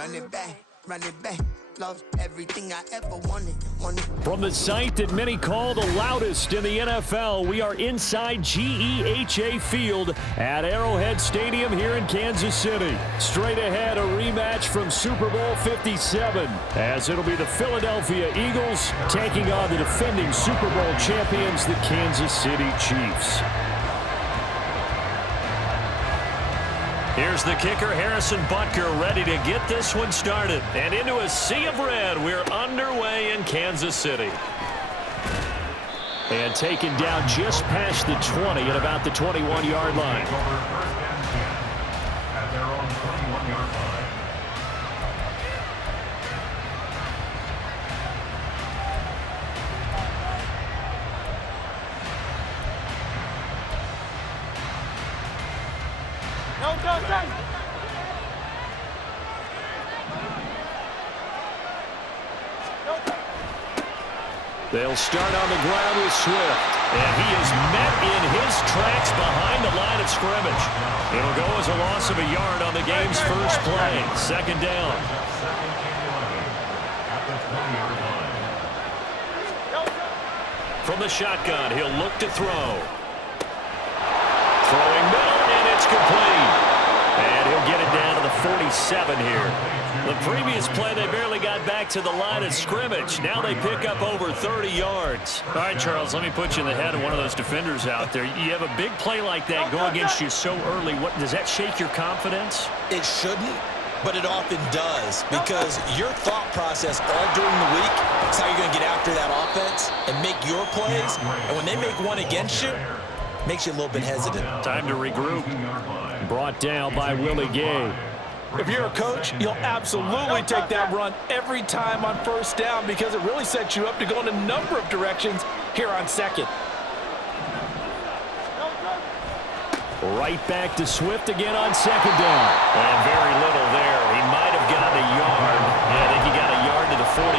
Run it back, run it back. Lost everything I ever wanted. From the site that many call the loudest in the NFL, we are inside GEHA Field at Arrowhead Stadium here in Kansas City. Straight ahead, a rematch from Super Bowl 57, as it'll be the Philadelphia Eagles taking on the defending Super Bowl champions, the Kansas City Chiefs. Here's the kicker, Harrison Butker, ready to get this one started. And into a sea of red, we're underway in Kansas City. And taken down just past the 20 at about the 21-yard line. At their own 21-yard line. They'll start on the ground with Swift. And he is met in his tracks behind the line of scrimmage. It'll go as a loss of a yard on the game's first play. Second down. From the shotgun, he'll look to throw. Throwing middle, and it's complete. And he'll get it down to the 47 here. The previous play, they barely got back to the line of scrimmage. Now they pick up over 30 yards. All right, Charles, let me put you in the head of one of those defenders out there. You have a big play like that go against you so early. What does that shake your confidence? It shouldn't, but it often does, because your thought process all during the week is how you're going to get after that offense and make your plays. And when they make one against you, it makes you a little bit hesitant. Time to regroup. Brought down by Willie Gay. If you're a coach, you'll absolutely take that run every time on first down, because it really sets you up to go in a number of directions here on second. Right back to Swift again on second down. And very little there. He might have gotten a yard. Yeah, I think he got a yard to the 41.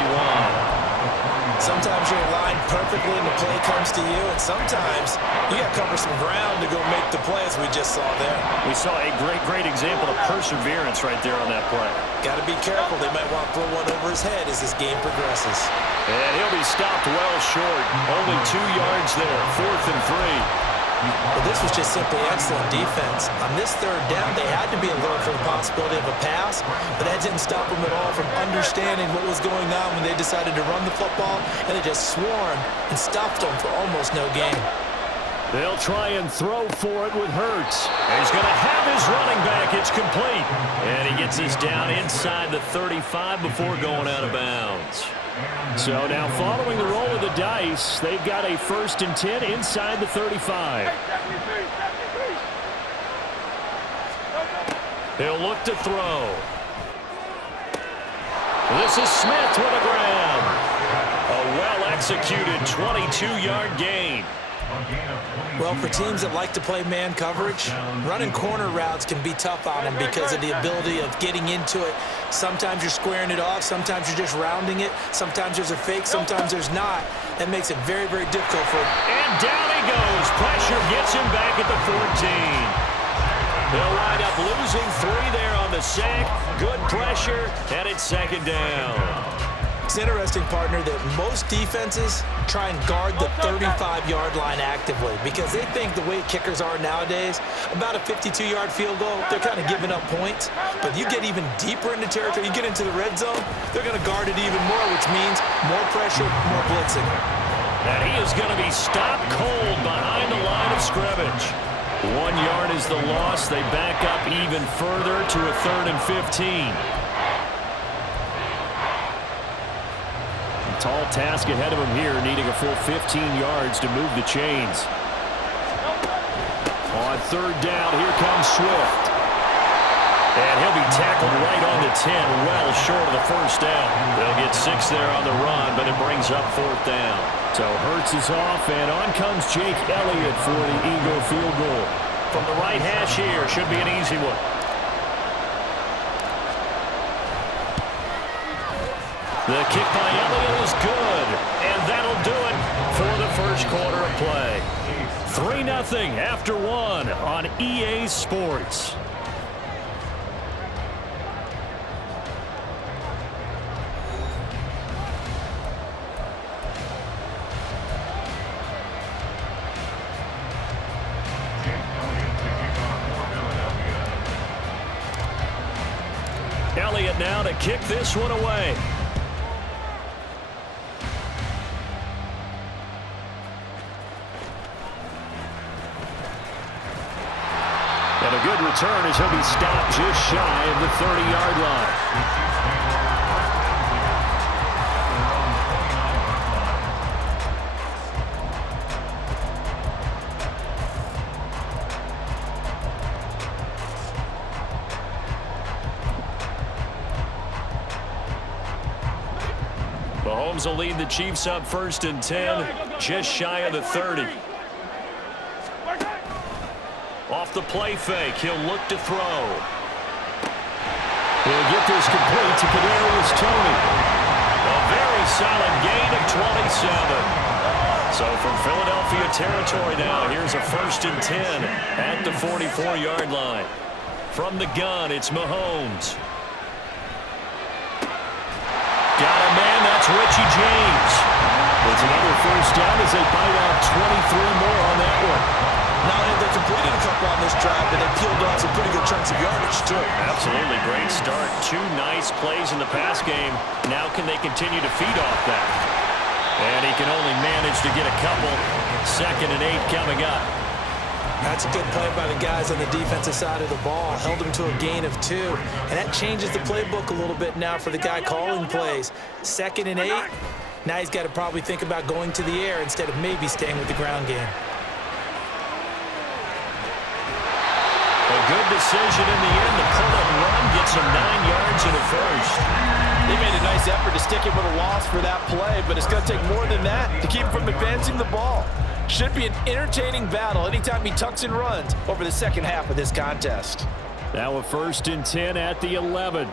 Sometimes you're aligned perfectly and the play comes to you, and sometimes you got to cover some ground to go make the play, as we just saw there. We saw a great example of perseverance right there on that play. Got to be careful. They might want to throw one over his head as this game progresses. And he'll be stopped well short. Only 2 yards there. 4th and 3. But this was just simply excellent defense. On this third down, they had to be alert for the possibility of a pass, but that didn't stop them at all from understanding what was going on when they decided to run the football, and they just swarmed and stopped them for almost no gain. They'll try and throw for it with Hurts. He's going to have his running back. It's complete. And he gets us down inside the 35 before going out of bounds. So now following the roll of the dice, they've got a 1st and 10 inside the 35. He'll look to throw. This is Smith with a grab. A well-executed 22-yard gain. Well, for teams that like to play man coverage, running corner routes can be tough on them because of the ability of getting into it. Sometimes you're squaring it off, sometimes you're just rounding it, sometimes there's a fake, sometimes there's not. That makes it very, very difficult for him. And down he goes. Pressure gets him back at the 14. They'll wind up losing 3 there on the sack. Good pressure, and it's second down. It's interesting, partner, that most defenses try and guard the 35-yard line actively because they think the way kickers are nowadays, about a 52-yard field goal, they're kind of giving up points. But you get even deeper into territory, you get into the red zone, they're going to guard it even more, which means more pressure, more blitzing. And he is going to be stopped cold behind the line of scrimmage. 1 yard is the loss. They back up even further to a 3rd and 15. Tall task ahead of him here, needing a full 15 yards to move the chains. On 3rd down, here comes Swift. And he'll be tackled right on the 10, well short of the 1st down. They'll get 6 there on the run, but it brings up 4th down. So Hurts is off, and on comes Jake Elliott for the Eagle field goal. From the right hash here, should be an easy one. The kick by Elliott is good, and that'll do it for the first quarter of play. 3-0 after 1 on EA Sports. Elliott now to kick this one away. And a good return as he'll be stopped just shy of the 30-yard line. Mahomes will lead the Chiefs up 1st and 10, just shy of the 30. Off the play fake, he'll look to throw. He'll get this complete to Kadarius Toney. A very solid gain of 27. So from Philadelphia territory now, here's a 1st and 10 at the 44-yard line. From the gun, it's Mahomes. Got a man, that's Richie James. It's another 1st down as they bite off 23 more on that one. Not only have they completed a couple on this drive, but they peeled off some pretty good chunks of yardage, too. Absolutely great start. 2 nice plays in the pass game. Now can they continue to feed off that? And he can only manage to get a couple. 2nd and 8 coming up. That's a good play by the guys on the defensive side of the ball. Held them to a gain of 2. And that changes the playbook a little bit now for the guy calling plays. 2nd and 8. Now he's got to probably think about going to the air instead of maybe staying with the ground game. A good decision in the end. The pull-up run gets him 9 yards and a 1st. They made a nice effort to stick him with a loss for that play, but it's going to take more than that to keep him from advancing the ball. Should be an entertaining battle anytime he tucks and runs over the second half of this contest. Now a 1st and 10 at the 11.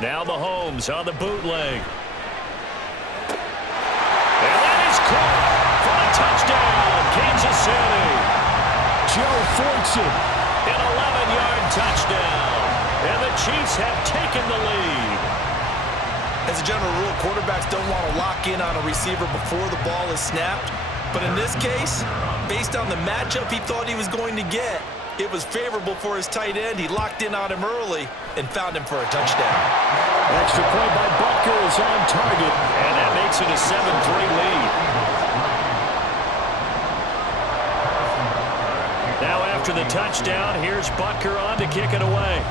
Now Mahomes on the bootleg. And that is caught for a touchdown, Kansas City. Joe Fortson. An 11-yard touchdown. And the Chiefs have taken the lead. As a general rule, quarterbacks don't want to lock in on a receiver before the ball is snapped. But in this case, based on the matchup he thought he was going to get, it was favorable for his tight end. He locked in on him early and found him for a touchdown. Extra point by Butker is on target. And that makes it a 7-3 lead. Now after the touchdown, here's Butker on to kick it away.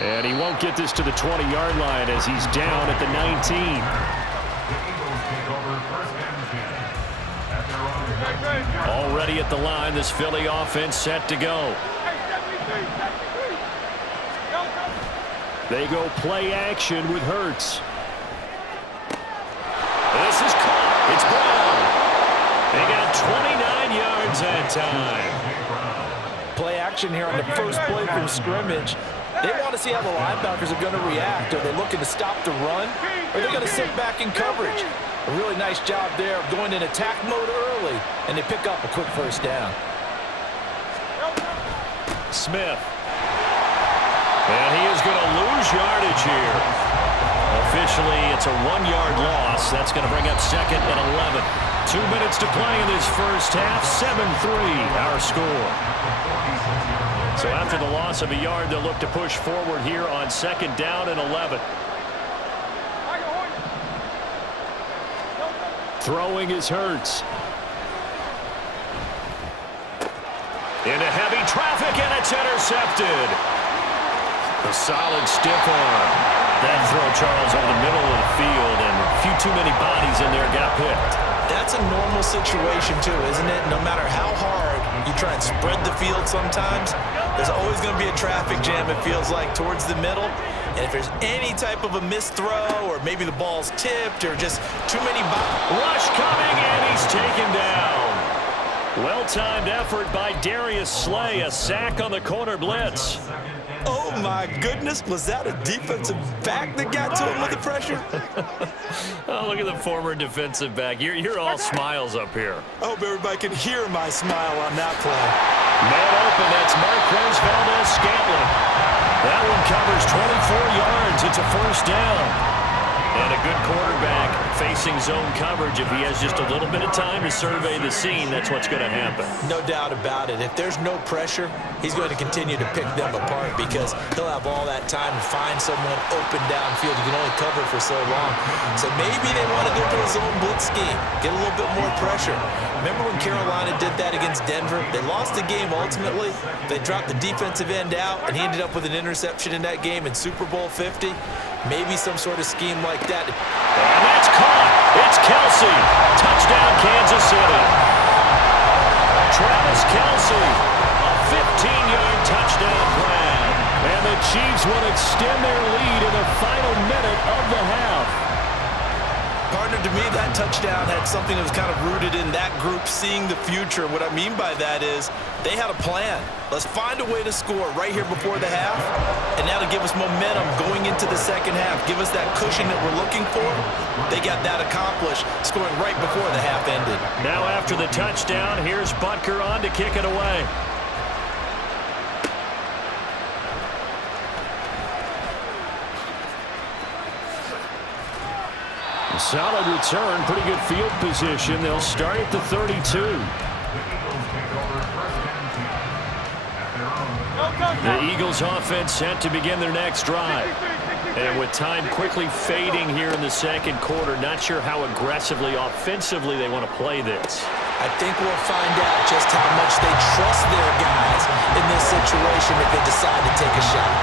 And he won't get this to the 20-yard line as he's down at the 19. Already at the line, this Philly offense set to go. They go play action with Hurts. This is caught. It's Brown. They got 29 yards that time. Play action here on the first play from scrimmage. They want to see how the linebackers are going to react. Are they looking to stop the run? Or are they going to sit back in coverage? A really nice job there of going in attack mode early, and they pick up a quick 1st down. Smith. And he is going to lose yardage here. Officially, it's a 1-yard loss. That's going to bring up 2nd and 11. 2 minutes to play in this first half. 7-3, our score. So after the loss of a yard, they'll look to push forward here on 2nd down and 11. Throwing is Hurts. Into heavy traffic, and it's intercepted. A solid stiff arm. That throw, Charles, over the middle of the field, and a few too many bodies in there got picked. That's a normal situation, too, isn't it? No matter how hard you try and spread the field sometimes, there's always going to be a traffic jam, it feels like, towards the middle. And if there's any type of a missed throw, or maybe the ball's tipped, or just too many rush coming, and he's taken down. Well-timed effort by Darius Slay. A sack on the corner blitz. Oh, my goodness. Was that a defensive back that got to him with the pressure? Oh, look at the former defensive back. You're all smiles up here. I hope everybody can hear my smile on that play. Man open, that's Marquez Valdes-Scantling. That one covers 24 yards. It's a 1st down. And a good quarterback facing zone coverage, if he has just a little bit of time to survey the scene, that's what's going to happen. No doubt about it. If there's no pressure, he's going to continue to pick them apart because he'll have all that time to find someone open downfield. You can only cover for so long. So maybe they want to go to a zone blitz scheme, get a little bit more pressure. Remember when Carolina did that against Denver? They lost the game ultimately. They dropped the defensive end out, and he ended up with an interception in that game in Super Bowl 50. Maybe some sort of scheme like that. And that's caught. It's Kelce. Touchdown, Kansas City. Travis Kelce, a 15-yard touchdown grab. And the Chiefs will extend their lead in the final minute of the half. Partner, to me, that touchdown had something that was kind of rooted in that group seeing the future. What I mean by that is they had a plan. Let's find a way to score right here before the half, and now to give us momentum going into the second half, give us that cushion that we're looking for. They got that accomplished, scoring right before the half ended. Now after the touchdown, here's Butker on to kick it away. Solid return, pretty good field position. They'll start at the 32. The Eagles offense set to begin their next drive. And with time quickly fading here in the second quarter, not sure how aggressively, offensively they want to play this. I think we'll find out just how much they trust their guys in this situation if they decide to take a shot.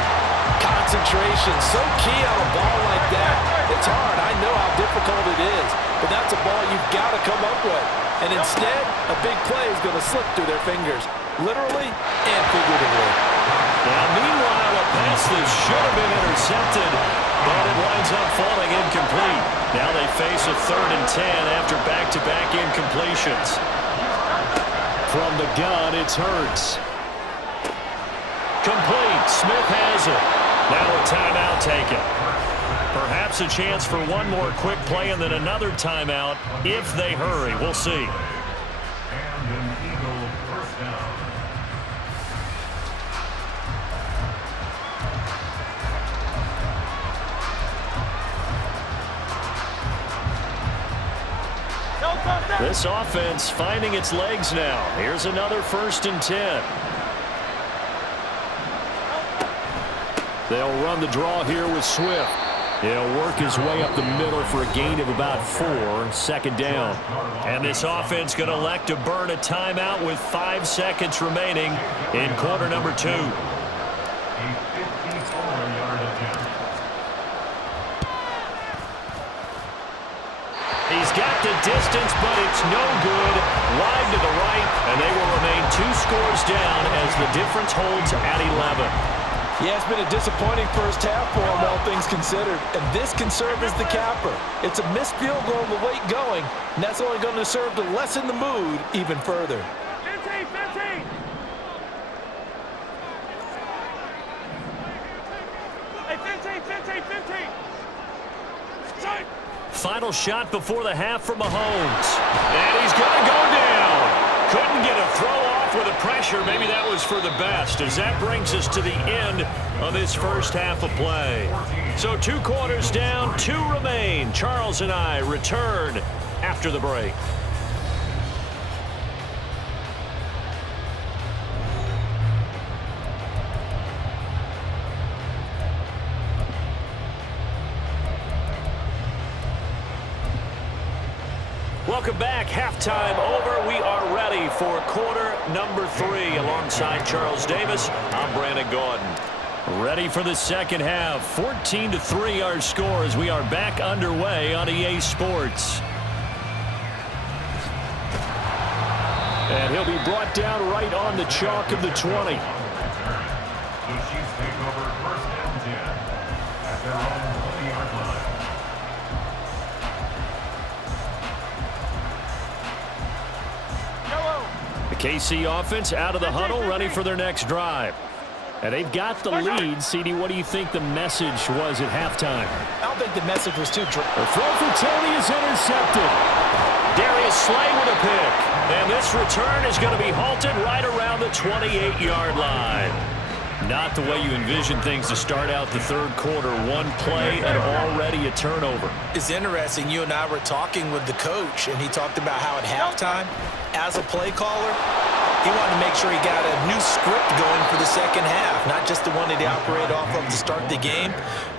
Concentration, so key on a ball like that. It's hard. I know how difficult it is, but that's a ball you've got to come up with. And instead, a big play is going to slip through their fingers, literally and figuratively. Now, meanwhile, a pass that should have been intercepted, but it winds up falling incomplete. Now they face a 3rd and 10 after back-to-back incompletions. From the gun, it's Hurts. Complete. Smith has it. Now a timeout taken. Perhaps a chance for one more quick play and then another timeout if they hurry. We'll see. And an Eagle first down. This offense finding its legs now. Here's another 1st and 10. They'll run the draw here with Swift. He'll work his way up the middle for a gain of about 4, 2nd down. And this offense going to elect to burn a timeout with 5 seconds remaining in quarter number 2. A 54-yard attempt. He's got the distance, but it's no good. Wide to the right, and they will remain 2 scores down as the difference holds at 11. Yeah, it's been a disappointing first half for them, all things considered. And this can serve as the capper. It's a missed field goal the late going, and that's only going to serve to lessen the mood even further. 15, 15. Hey, 15, 15, 15. Shot. Final shot before the half from Mahomes. And he's going to go down. Couldn't get a throw off with the pressure. Maybe that was for the best, as that brings us to the end of this first half of play. So 2 quarters down, 2 remain. Charles and I return after the break. Welcome back. Halftime over. We are ready for quarter number 3. Alongside Charles Davis, I'm Brandon Gordon. Ready for the second half. 14-3 our score as we are back underway on EA Sports. And he'll be brought down right on the chalk of the 20. The Chiefs take over 1st and 10 at their own 20-yard line. The KC offense out of the huddle, ready for their next drive. And they've got the lead. CD, what do you think the message was at halftime? I don't think the message was too direct. The throw for Tony is intercepted. Darius Slay with a pick. And this return is going to be halted right around the 28-yard line. Not the way you envision things to start out the third quarter. One play and already a turnover. It's interesting. You and I were talking with the coach, and he talked about how at halftime, as a play caller, he wanted to make sure he got a new script going for the second half, not just the one that he operated off of to start the game.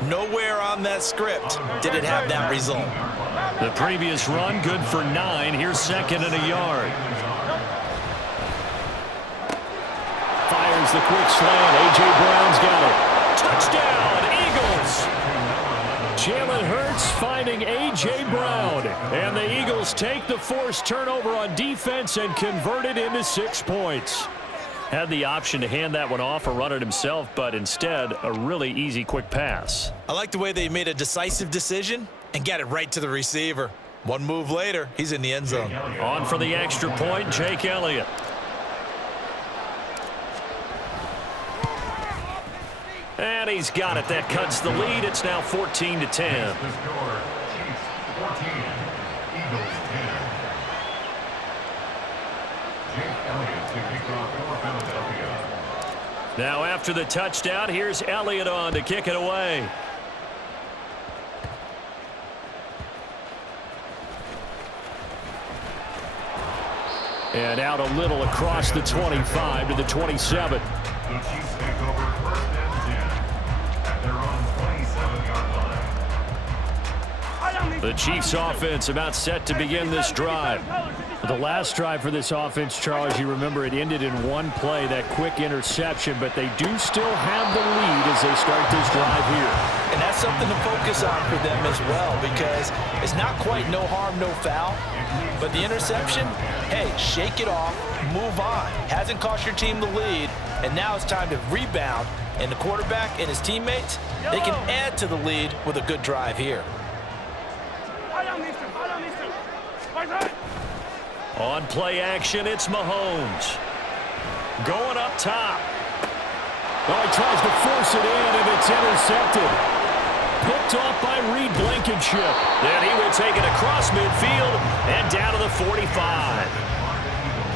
Nowhere on that script did it have that result. The previous run, good for 9. Here's second and a yard. Fires the quick slant. A.J. Brown's got it. Touchdown, Eagles! Jalen Hurts finding A.J. Brown. And the Eagles take the forced turnover on defense and convert it into 6 points. Had the option to hand that one off or run it himself, but instead, a really easy quick pass. I like the way they made a decisive decision and got it right to the receiver. One move later, he's in the end zone. On for the extra point, Jake Elliott. And he's got it. That cuts the lead. It's now 14-10. The score, Chiefs 14, Eagles 10. Jake Elliott to kick off for Philadelphia. Now after the touchdown, here's Elliott on to kick it away. And out a little across the 25 to the 27. The Chiefs take over first and 10 at their own 27-yard line. The Chiefs offense about set to begin this drive. The last drive for this offense, Charles, you remember it ended in one play, that quick interception, but they do still have the lead as they start this drive here. And that's something to focus on for them as well, because it's not quite no harm, no foul. But the interception, hey, shake it off, move on. Hasn't cost your team the lead, and now it's time to rebound. And the quarterback and his teammates, they can add to the lead with a good drive here. On play action, it's Mahomes. Going up top. Oh, he tries to force it in, and it's intercepted. Picked off by Reed Blankenship. Then he will take it across midfield and down to the 45.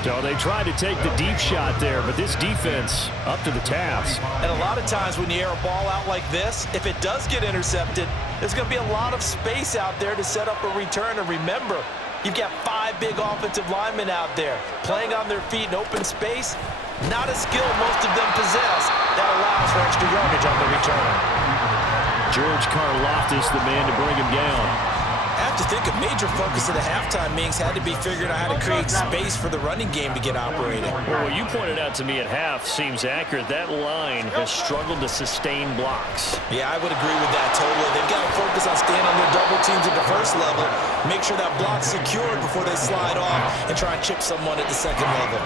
So they tried to take the deep shot there, but this defense up to the task. And a lot of times when you air a ball out like this, if it does get intercepted, there's going to be a lot of space out there to set up a return. And remember, you've got 5 big offensive linemen out there playing on their feet in open space. Not a skill most of them possess. That allows for extra yardage on the return. George Karlaftis, the man to bring him down. I have to think a major focus of the halftime meetings had to be figuring out how to create space for the running game to get operating. Well, what you pointed out to me at half seems accurate. That line has struggled to sustain blocks. Yeah, I would agree with that totally. They've got to focus on staying on their double teams at the first level, make sure that block's secured before they slide off and try and chip someone at the second level.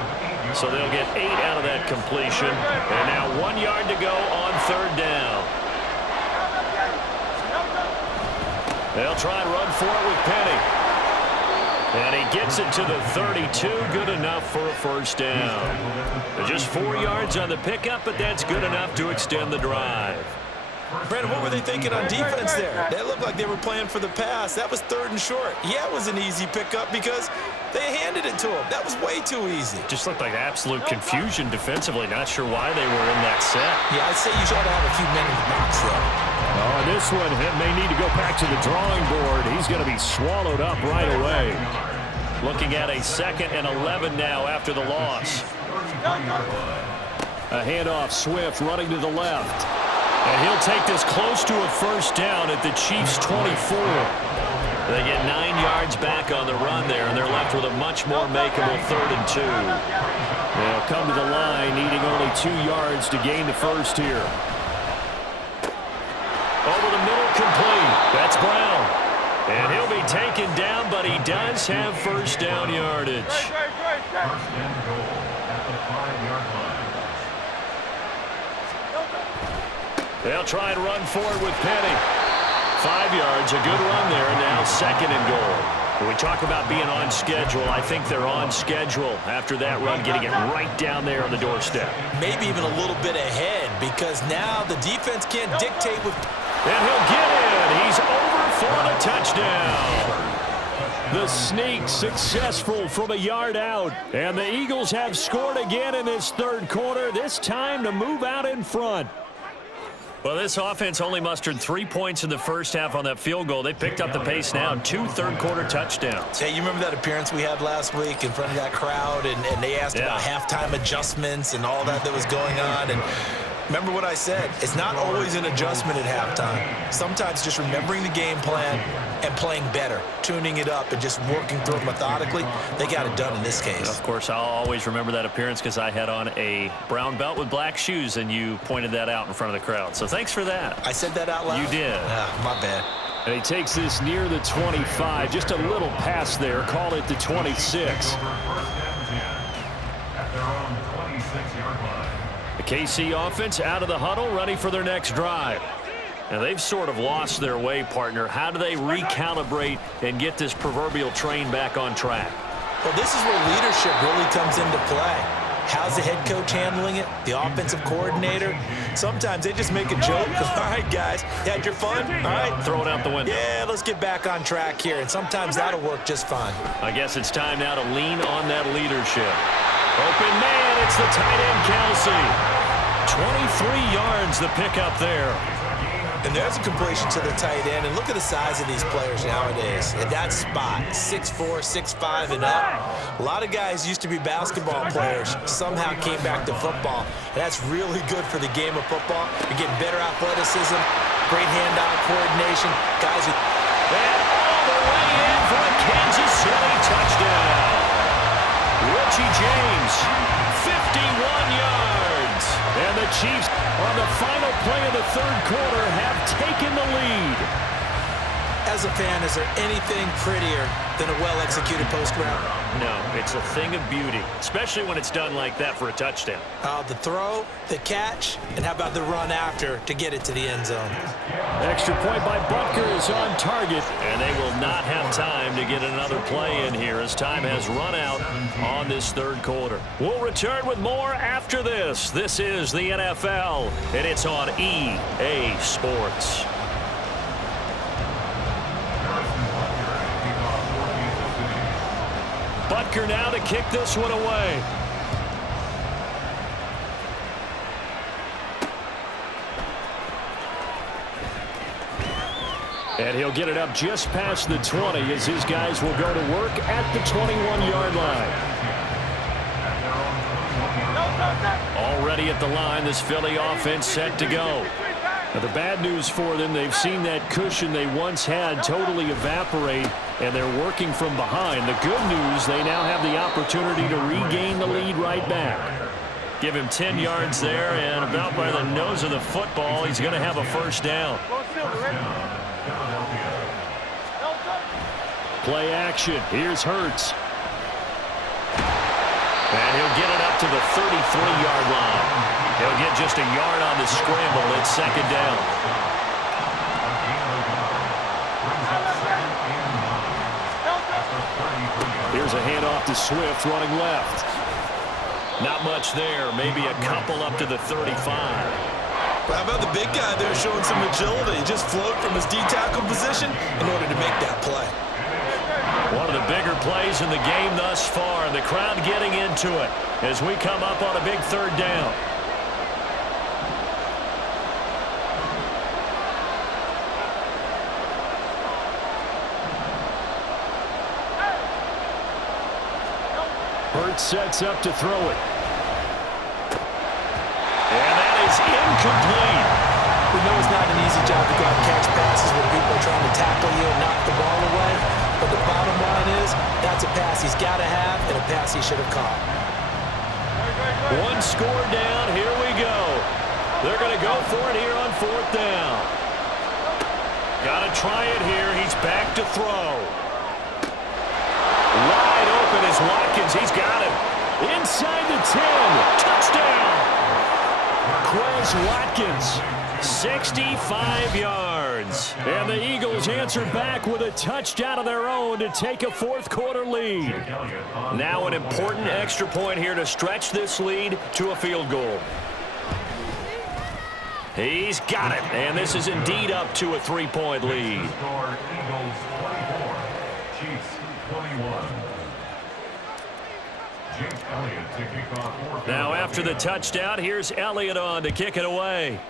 So they'll get 8 out of that completion. And now 1 yard to go on third down. They'll try and run for it with Penny. And he gets it to the 32. Good enough for a first down. Just 4 yards on the pickup, but that's good enough to extend the drive. Brandon, what were they thinking on defense there? They looked like they were playing for the pass. That was 3rd and short. Yeah, it was an easy pickup because they handed it to him. That was way too easy. Just looked like absolute confusion defensively. Not sure why they were in that set. Yeah, I'd say you should have a few men in the box there. Oh, this one may need to go back to the drawing board. He's going to be swallowed up right away. Looking at a 2nd and 11 now after the loss. A handoff, Swift running to the left. And he'll take this close to a first down at the Chiefs' 24. They get 9 yards back on the run there, and they're left with a much more makeable 3rd and 2. They'll come to the line, needing only 2 yards to gain the first here. Over the middle, complete. That's Brown. And he'll be taken down, but he does have first down yardage. First and goal at the 5-yard line. They'll try and run forward with Penny. 5 yards, a good run there, and now 2nd and goal. When we talk about being on schedule, I think they're on schedule after that run, getting it right down there on the doorstep. Maybe even a little bit ahead, because now the defense can't dictate with... And he'll get in. He's over for the touchdown. The sneak successful from a yard out. And the Eagles have scored again in this third quarter, this time to move out in front. Well, this offense only mustered 3 points in the first half on that field goal. They picked up the pace now, 2 third-quarter touchdowns. Hey, you remember that appearance we had last week in front of that crowd, and they asked about halftime adjustments and all that was going on, and remember what I said. It's not always an adjustment at halftime. Sometimes just remembering the game plan and playing better, tuning it up and just working through it methodically. They got it done in this case. Of course, I'll always remember that appearance because I had on a brown belt with black shoes, and you pointed that out in front of the crowd. So thanks for that. I said that out loud? You did. My bad. And he takes this near the 25. Just a little pass there. Call it the 26. The KC offense out of the huddle, ready for their next drive. Now, they've sort of lost their way, partner. How do they recalibrate and get this proverbial train back on track? Well, this is where leadership really comes into play. How's the head coach handling it? The offensive coordinator? Sometimes they just make a joke. All right, guys, you had your fun? All right. Throw it out the window. Yeah, let's get back on track here. And sometimes that'll work just fine. I guess it's time now to lean on that leadership. Open man, it's the tight end, Kelsey. 23 yards the pickup there. And there's a completion to the tight end. And look at the size of these players nowadays. At that spot, 6'4", 6'5", and up. A lot of guys used to be basketball players, somehow came back to football. And that's really good for the game of football. You're getting better athleticism, great hand-eye coordination. Guys who... And all the way in for a Kansas City touchdown. Richie James, 51 yards. And the Chiefs, on the final play of the third quarter, have taken the lead. As a fan, is there anything prettier than a well-executed post route? No, it's a thing of beauty, especially when it's done like that for a touchdown. The throw, the catch, and how about the run after to get it to the end zone? Extra point by Butker is on target. And they will not have time to get another play in here as time has run out on this third quarter. We'll return with more after this. This is the NFL, and it's on EA Sports. Butker now to kick this one away. And he'll get it up just past the 20 as his guys will go to work at the 21-yard line. Already at the line, this Philly offense set to go. Now, the bad news for them, they've seen that cushion they once had totally evaporate, and they're working from behind. The good news, they now have the opportunity to regain the lead right back. Give him 10 yards there, and about by the nose of the football, he's going to have a first down. Play action. Here's Hurts. And he'll get it up to the 33-yard line. He'll get just a yard on the scramble. It's second down. Here's a handoff to Swift running left. Not much there. Maybe a couple up to the 35. How about the big guy there showing some agility? He just float from his D-tackle position in order to make that play. One of the bigger plays in the game thus far, and the crowd getting into it as we come up on a big third down. Hurts sets up to throw it. And that is incomplete. We know it's not an easy job to go out and catch passes when people are trying to tackle you and knock the ball away. But the bottom line is, that's a pass he's got to have and a pass he should have caught. One score down. Here we go. They're going to go for it here on fourth down. Got to try it here. He's back to throw. Wide open is Watkins. He's got him. Inside the 10. Touchdown. Quez Watkins. 65 yards. And the Eagles answer back with a touchdown of their own to take a fourth quarter lead. Now an important extra point here to stretch this lead to a field goal. He's got it. And this is indeed up to a 3-point lead. Elliott to kick off for Now after the touchdown, here's Elliott on to kick it away.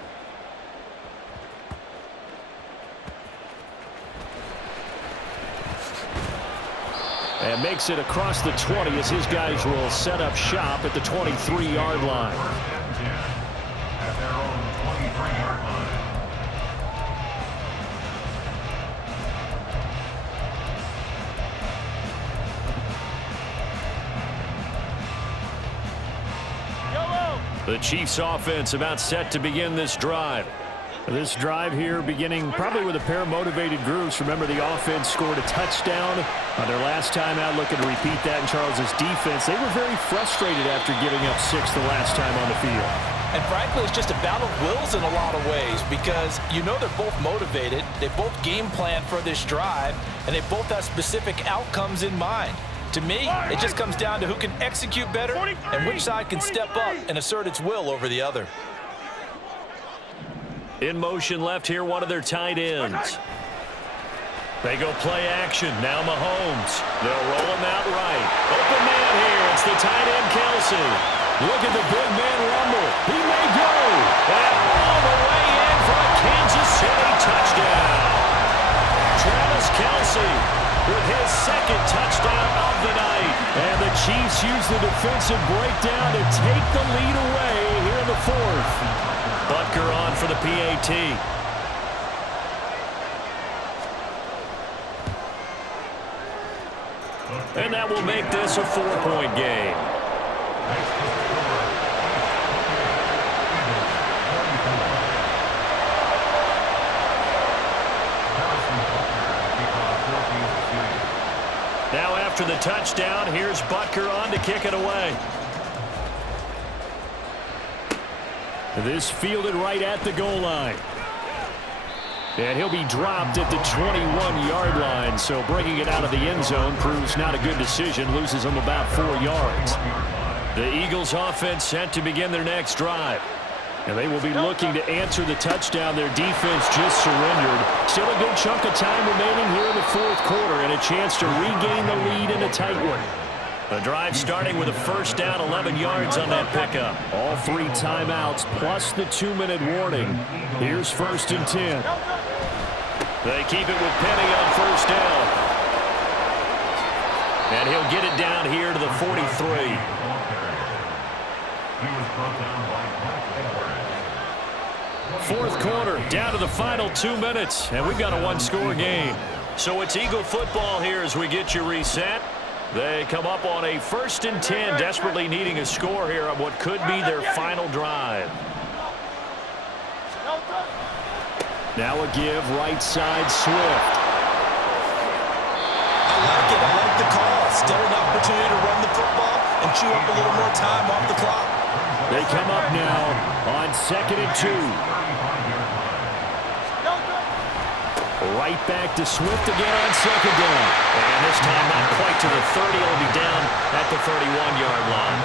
And makes it across the 20 as his guys will set up shop at the 23-yard line. At their own 23-yard line. The Chiefs offense about set to begin this drive. This drive here beginning probably with a pair of motivated groups. Remember, the offense scored a touchdown on their last time out, looking to repeat that in Charles's defense. They were very frustrated after giving up 6 the last time on the field. And frankly, it's just a battle of wills in a lot of ways because you know they're both motivated, they both game plan for this drive, and they both have specific outcomes in mind. To me, it just comes down to who can execute better and which side can step up and assert its will over the other. In motion left here, one of their tight ends. They go play action. Now Mahomes. They'll roll him out right. Open man here. It's the tight end, Kelsey. Look at the big man rumble. He may go. And all the way in for a Kansas City touchdown. Travis Kelsey with his second touchdown of the night. And the Chiefs use the defensive breakdown to take the lead away here in the fourth. Butker on for the PAT. And that will make this a 4-point game. Now after the touchdown, here's Butker on to kick it away. This fielded right at the goal line. And he'll be dropped at the 21-yard line, so bringing it out of the end zone proves not a good decision, loses him about 4 yards. The Eagles offense set to begin their next drive. And they will be looking to answer the touchdown. Their defense just surrendered. Still a good chunk of time remaining here in the fourth quarter and a chance to regain the lead in a tight one. The drive starting with a first down, 11 yards on that pickup. All 3 timeouts plus the 2-minute warning. Here's 1st and 10. They keep it with Penny on first down. And he'll get it down here to the 43. Fourth quarter, down to the final 2 minutes, and we've got a 1-score game. So it's Eagle football here as we get you reset. They come up on a 1st and 10, desperately needing a score here on what could be their final drive. Now a give, right side, Swift. I like it. I like the call. Still an opportunity to run the football and chew up a little more time off the clock. They come up now on 2nd and 2. Right back to Swift again on 2nd down. And this time not quite to the 30. It'll be down at the 31-yard line.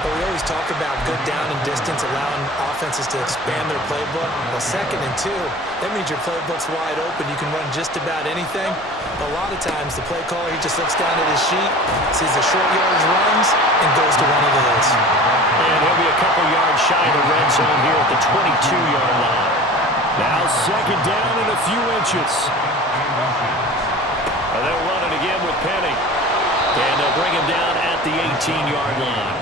But we always talk about good down and distance, allowing offenses to expand their playbook. Well, 2nd and 2, that means your playbook's wide open. You can run just about anything. But a lot of times, the play caller, he just looks down at his sheet, sees the short yardage runs, and goes to one of those. And he'll be a couple yards shy of the red zone here at the 22-yard line. Now 2nd down and a few inches. They'll run it again with Penny. And they'll bring him down at the 18-yard line.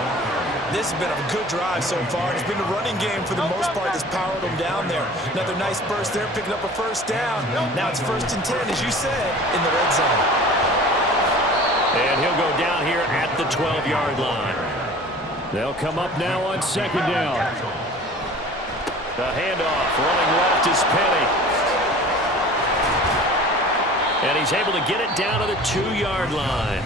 This has been a good drive so far. It's been a running game for the most part that's powered them down there. Another nice burst there, picking up a first down. Now it's 1st and 10, as you said, in the red zone. And he'll go down here at the 12-yard line. They'll come up now on 2nd down. The handoff, running left is Penny. And he's able to get it down to the 2-yard line.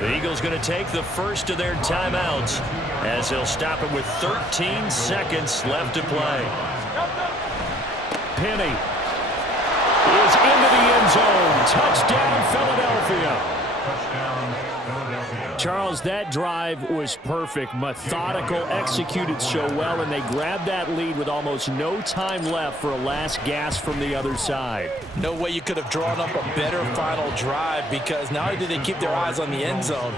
The Eagles going to take the first of their timeouts as they'll stop it with 13 seconds left to play. Penny is into the end zone. Touchdown, Philadelphia. Charles, that drive was perfect, methodical, executed so well, and they grabbed that lead with almost no time left for a last gasp from the other side. No way you could have drawn up a better final drive, because not only did they keep their eyes on the end zone,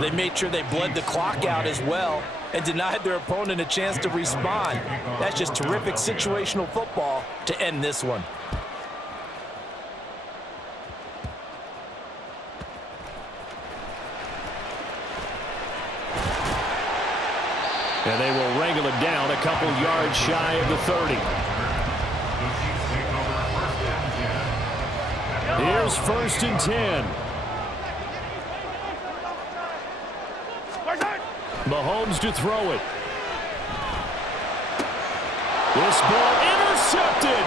they made sure they bled the clock out as well and denied their opponent a chance to respond. That's just terrific situational football to end this one. And they will wrangle it down a couple yards shy of the 30. Here's 1st and 10. Mahomes to throw it. This ball intercepted.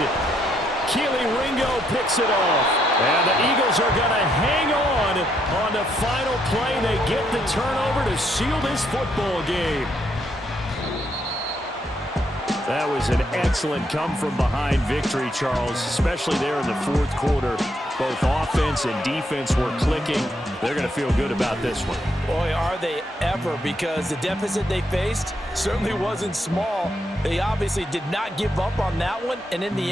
Keely Ringo picks it off. And the Eagles are going to hang on the final play. They get the turnover to seal this football game. That was an excellent come-from-behind victory, Charles, especially there in the 4th quarter. Both offense and defense were clicking. They're going to feel good about this one. Boy, are they ever, because the deficit they faced certainly wasn't small. They obviously did not give up on that one, and in the end,